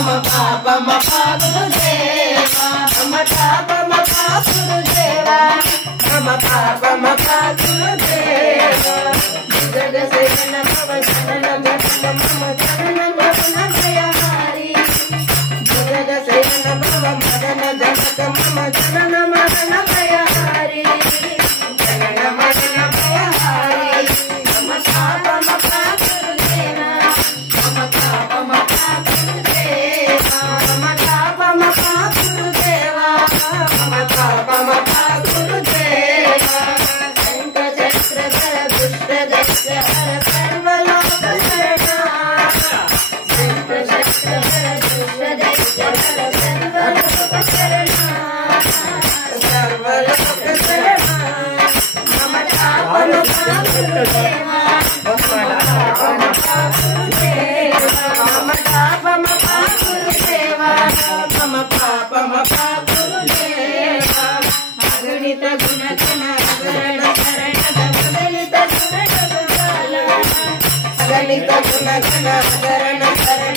मम पाप महा गुरुदेवा मम ताप महा गुरुदेवा मम पाप महा गुरुदेवा जग सेवन भव शरण गण मम चरण भवनभयहारी जग सेवन भव मदन जनक मम चरण मदन भयहारी चरण मदन भयहारी मम ताप महा गुरुदेवा मम ताप महा गुरुदेवा मम ताप महा गुरुदेवा मम ताप महा गुरुदेवा शंख चक्रधर दुष्ट दस्य हर सर्वलोक शरणा शंख चक्रधर दुष्ट दस्य हर सर्वलोक शरणा सर्वलोक शरणा मम ताप महा गुरुदेवा मम ताप महा गुरुदेवा मम पाप महा गुरुदेवा अगणित गुण गण अगरण शरण बदलित गुण गण अगणित गुण गण अगरण शरण